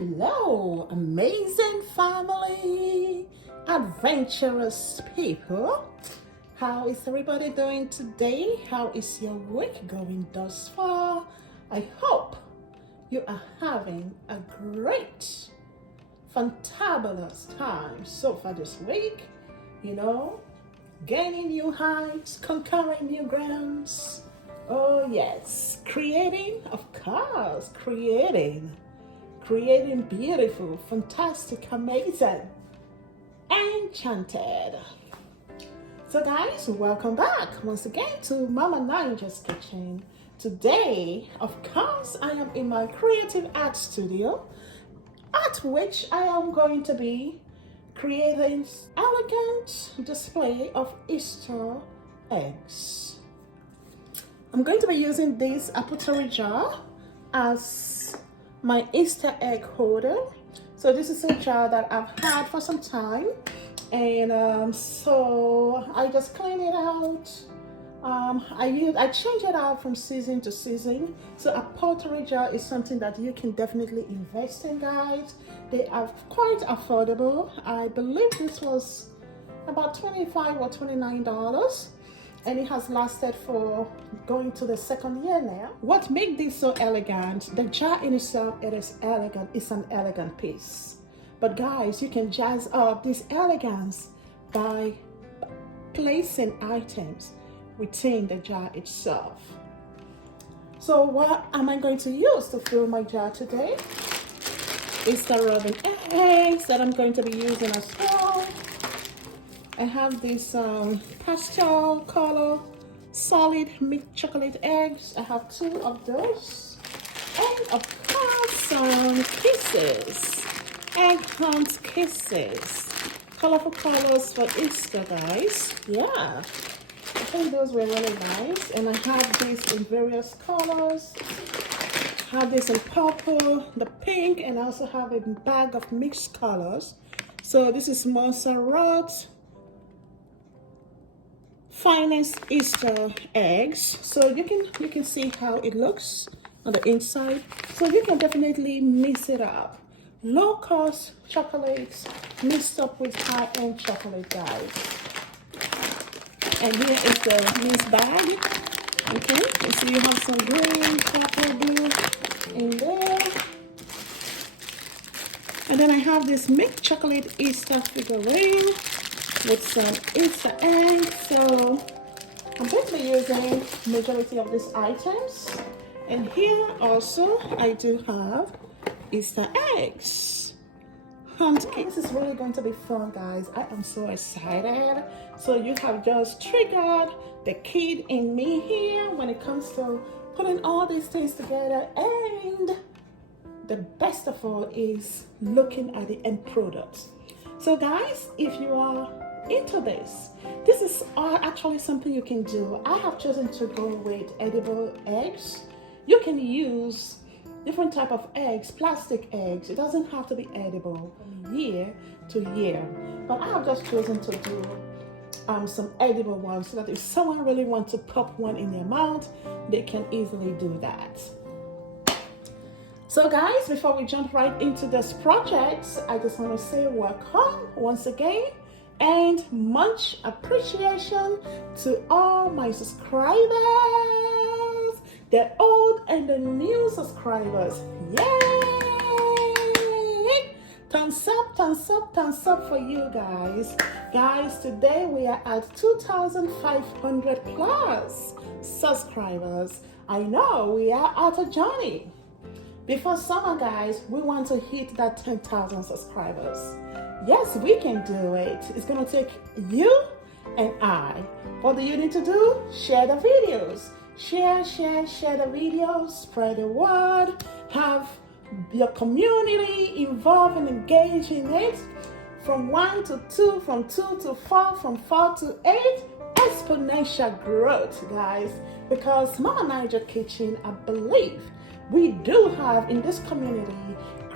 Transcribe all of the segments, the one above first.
Hello, amazing family, adventurous people. How is everybody doing today? How is your week going thus far? I hope you are having a great, fantabulous time so far this week. Gaining new heights, conquering new grounds. Oh yes, creating beautiful, fantastic, amazing, enchanted. So guys, welcome back once again to Mama Ninja's Kitchen. Today, of course, I am in my creative art studio, at which I am going to be creating elegant display of Easter eggs. I'm going to be using this Apothecary Jar as my Easter egg holder. So this is a jar that I've had for some time, and so I just clean it out. I change it out from season to season. So Apothecary Jar is something that you can definitely invest in, guys. They are quite affordable. I believe this was about $25 or $29. And it has lasted for going to the second year now. What makes this so elegant? The jar in itself, it is elegant. It's an elegant piece. But guys, you can jazz up this elegance by placing items within the jar itself. So what am I going to use to fill my jar today? It's the rubbing eggs that I'm going to be using as well. I have this pastel color solid milk chocolate eggs. I have 2 of those, and of course some kisses, egg hunt kisses, colorful colors for Easter, guys. Yeah, I think those were really nice. And I have this in various colors. I have this in purple, the pink, and I also have a bag of mixed colors. So this is Montserrat finest Easter eggs. So you can see how it looks on the inside. So you can definitely mix it up. Low cost chocolates mixed up with high-end chocolate, guys. And here is the mixed bag. Okay, so you have some green, purple, blue in there. And then I have this milk chocolate Easter figurine with some Easter eggs. So I'm going to be using majority of these items. And here also I do have Easter eggs. This is really going to be fun, guys. I am so excited. So you have just triggered the kid in me here when it comes to putting all these things together, and the best of all is looking at the end product. So guys, if you are into this is actually something you can do. I have chosen to go with edible eggs. You can use different type of eggs, plastic eggs. It doesn't have to be edible from year to year, but I have just chosen to do some edible ones so that if someone really wants to pop one in their mouth, they can easily do that. So guys, before we jump right into this project, I just want to say welcome once again and much appreciation to all my subscribers, the old and the new subscribers. Yay! Thumbs up, thumbs up, thumbs up for you guys. Guys, today we are at 2,500 plus subscribers. I know we are at a journey. Before summer, guys, we want to hit that 10,000 subscribers. Yes, we can do it. It's going to take you and I. What do you need to do? Share the videos. Share the videos. Spread the word. Have your community involved and engaged in it. From 1 to 2, from 2 to 4, from 4 to 8. Exponential growth, guys. Because Mama Ninja Kitchen, I believe, we do have in this community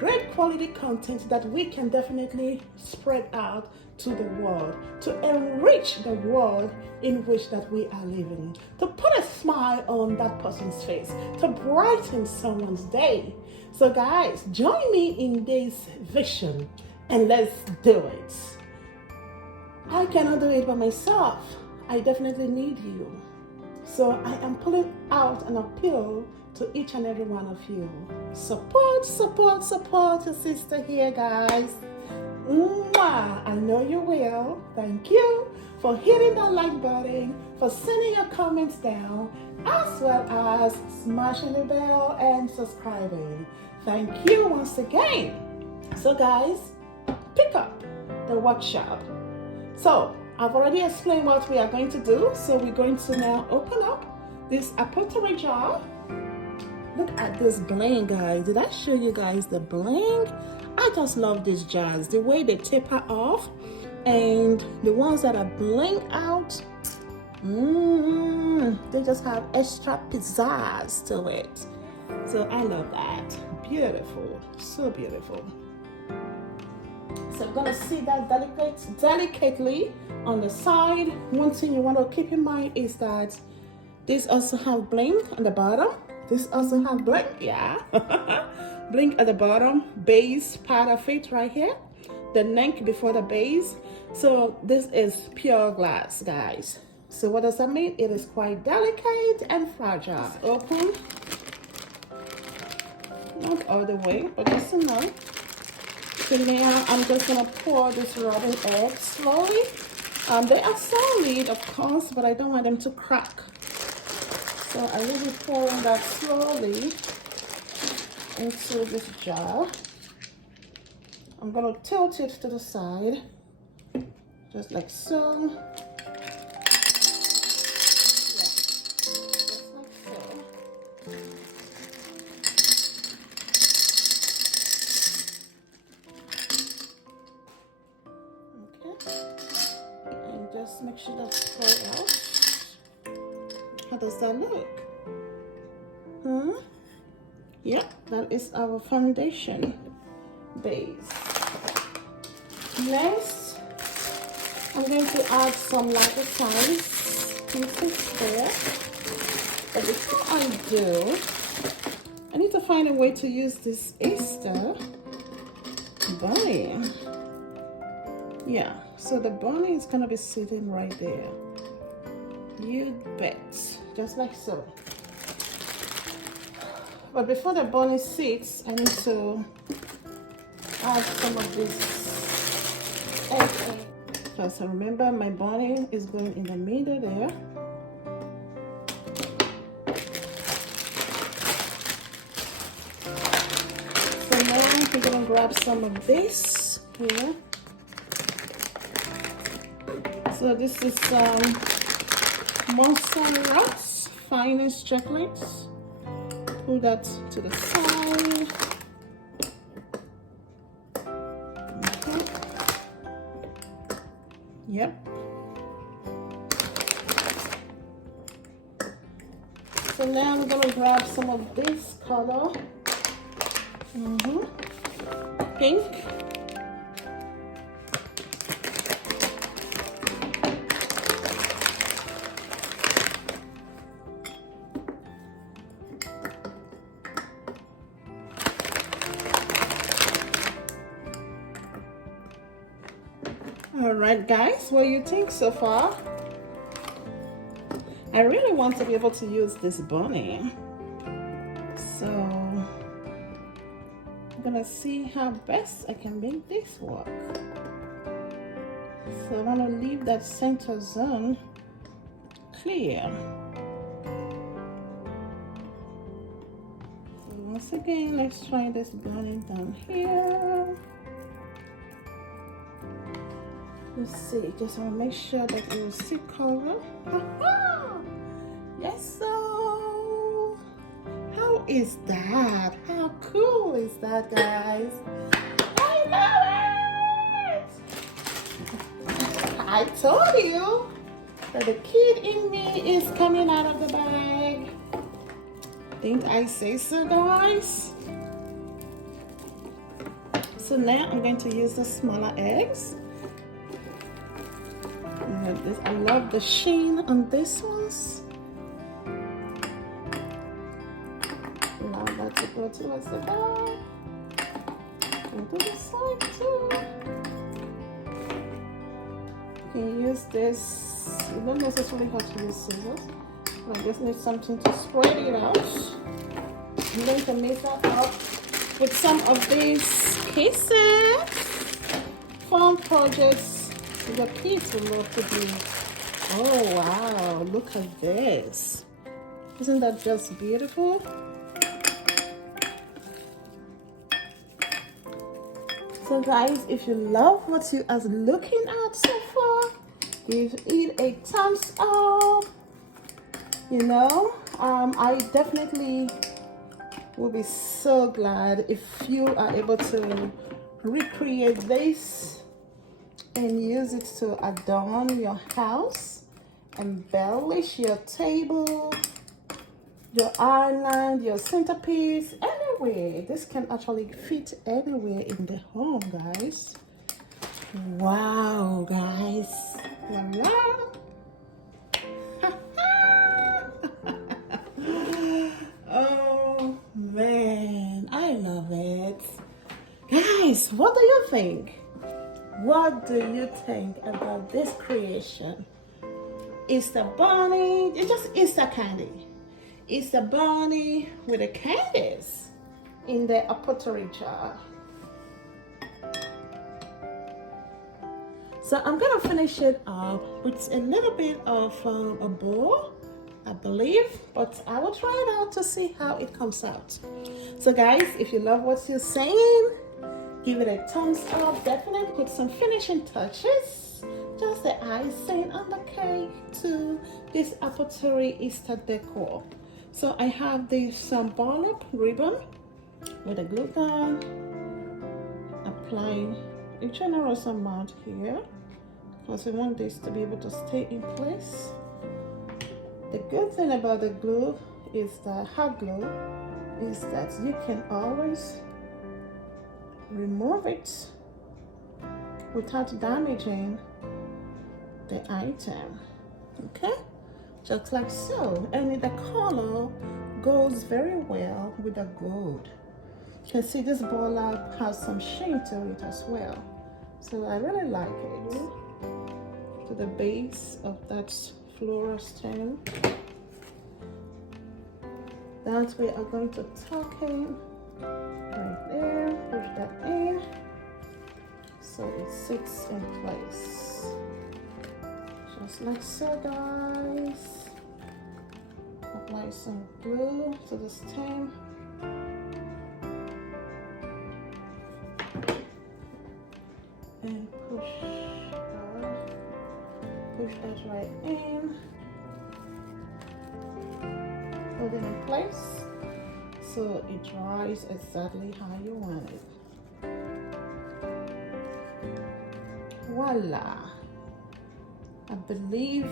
great quality content that we can definitely spread out to the world, to enrich the world in which that we are living, to put a smile on that person's face, to brighten someone's day. So guys, join me in this vision and let's do it. I cannot do it by myself. I definitely need you. So I am pulling out an appeal to each and every one of you. Support, support, support your sister here, guys. Mwah! I know you will. Thank you for hitting that like button, for sending your comments down, as well as smashing the bell and subscribing. Thank you once again. So guys, pick up the workshop. So I've already explained what we are going to do. So we're going to now open up this Apothecary Jar. Look at this bling, guys. Did I show you guys the bling? I just love these jars, the way they taper off and the ones that are bling out. They just have extra pizzazz to it. So I love that. Beautiful, so beautiful. So I'm gonna see that delicately on the side. One thing you want to keep in mind is that these also have bling on the bottom. This also have bling, yeah. Bling at the bottom, base part of it right here. The neck before the base. So this is pure glass, guys. So what does that mean? It is quite delicate and fragile. It's open. Not all the way, but just enough. So now I'm just gonna pour this rubbing egg slowly. They are solid, of course, but I don't want them to crack. So I will be pouring that slowly into this jar. I'm gonna tilt it to the side, just like so. Just make sure that's poured out. How does that look? Yep, that is our foundation base. Next, I'm going to add some larger size pieces there. But before I do, I need to find a way to use this Easter bunny. Yeah, so the bunny is gonna be sitting right there. You bet, just like so. But before the bunny sits, I need to add some of this egg. Just remember, my bunny is going in the middle there. So now we're gonna grab some of this here. So this is Montserrat's finest chocolates. Pull that to the side. Okay. Yep. So now I'm gonna grab some of this color. Pink. Alright guys, what do you think so far? I really want to be able to use this bunny. So I'm gonna see how best I can make this work. So I want to leave that center zone clear. So once again, let's try this bunny down here. Let's see, just want to make sure that it will sit covered. Yes, so how is that? How cool is that, guys? I love it! I told you that the kid in me is coming out of the bag. Didn't I say so, guys? So now I'm going to use the smaller eggs. I love the sheen on this ones. Allow that to go towards the back. And to the side too. You can use this. You don't necessarily have to use scissors. I just need something to spread it out. I'm going to mix that up with some of these cases. Fun projects the kids will love to do. Oh wow, look at this. Isn't that just beautiful? So guys, if you love what you are looking at so far, give it a thumbs up. You know, I definitely will be so glad if you are able to recreate this and use it to adorn your house, embellish your table, your island, your centerpiece, anywhere. This can actually fit anywhere in the home, guys. Wow, guys. Voila. Oh man, I love it. Guys, what do you think? What do you think about this creation? Easter bunny, it's just Easter candy. Easter bunny with the candies in the apothecary jar. So I'm gonna finish it up with a little bit of a bowl, I believe, but I will try it out to see how it comes out. So guys, if you love what you're saying, give it a thumbs up. Definitely put some finishing touches, just the icing on the cake to this apothecary Easter decor. So I have this burlap ribbon with a glue gun. Apply a generous amount here because we want this to be able to stay in place. The good thing about the glue is that hot glue is that you can always remove it without damaging the item. Okay, just like so. And the color goes very well with the gold. You can see this burlap has some sheen to it as well, so I really like it. To the base of that floral stem, that we are going to tuck in right there, push that in so it sits in place, just like so, guys. Apply some glue to the stem. And push that right in. Hold it in place so it dries exactly how you want it. Voila! I believe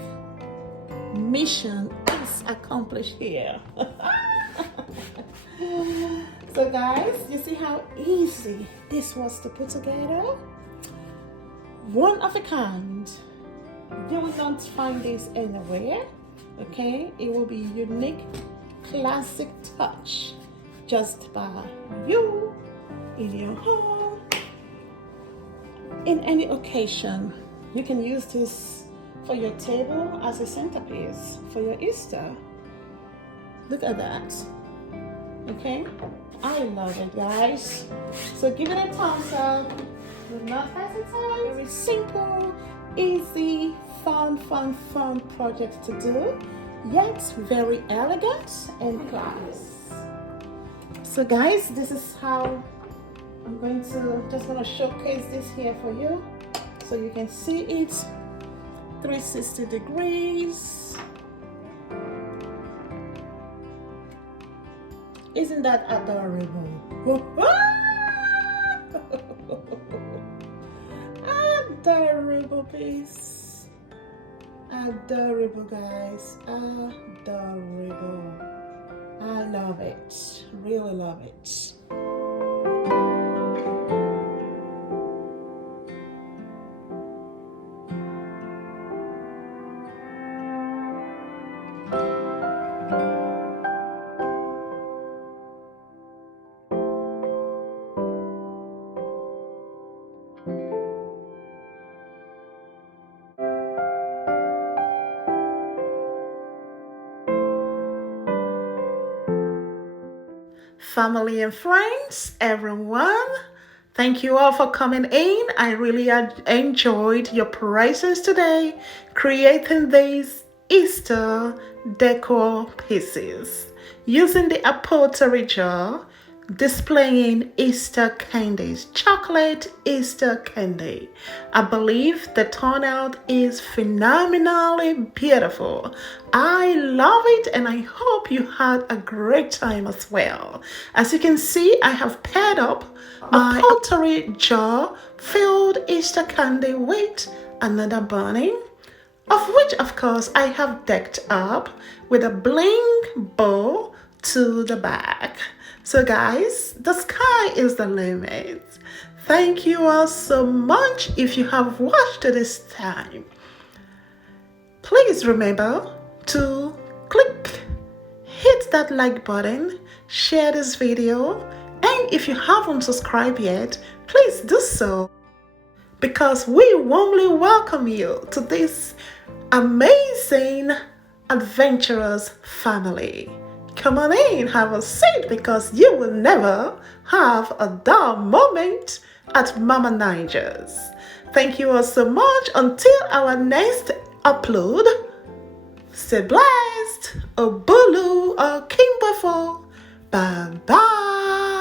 mission is accomplished here. So guys, you see how easy this was to put together? One of a kind. You will not find this anywhere. Okay, it will be unique, classic touch just by you in your home, in any occasion. You can use this for your table as a centerpiece for your Easter. Look at that. Okay, I love it, guys. So give it a thumbs up. Do not hesitate. Very simple, easy, fun project to do, yet very elegant and class. So guys, this is how I'm just gonna showcase this here for you so you can see it 360 degrees. Isn't that adorable? Adorable piece. Adorable, guys. Adorable. I love it. Really love it. family and friends, everyone. Thank you all for coming in. I really enjoyed your presence today, creating these Easter decor pieces using the Apothecary Jar, displaying Easter candies, chocolate Easter candy. I believe the turnout is phenomenally beautiful. I love it and I hope you had a great time as well. As you can see, I have paired up my Apothecary Jar filled Easter candy with another bunny, of which of course I have decked up with a bling bow to the back. So guys, the sky is the limit. Thank you all so much if you have watched this time. Please remember to hit that like button, share this video, and if you haven't subscribed yet, please do so, because we warmly welcome you to this amazing adventurous family. Come on in, have a seat, because you will never have a dull moment at Mama Niger's. Thank you all so much. Until our next upload, stay blessed, Obulu or Kimbafo. Bye bye.